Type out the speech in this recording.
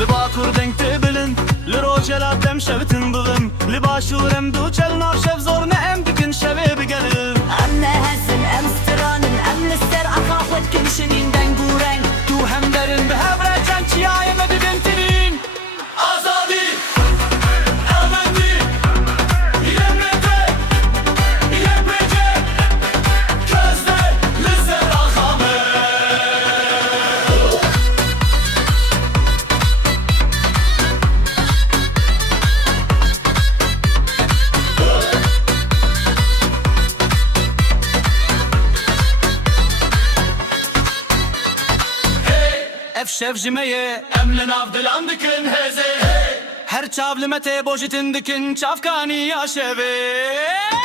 لباكور دنگ تبلن لروجلا دم شبتن بغم لباشورم دو چلنا شف زورنا ام دكن شبه بقلن أم هزن أم سترانن أم لستر أخافت كمشنين دنگورن تو هم درن به هبره جن چیای مدبن تنین آزادی elmendi yemrete yepece közde liser ahame افشف جمية املن افضل عندكن هزي هر چاو لمته بوجتن دکن چافکانی یا شوه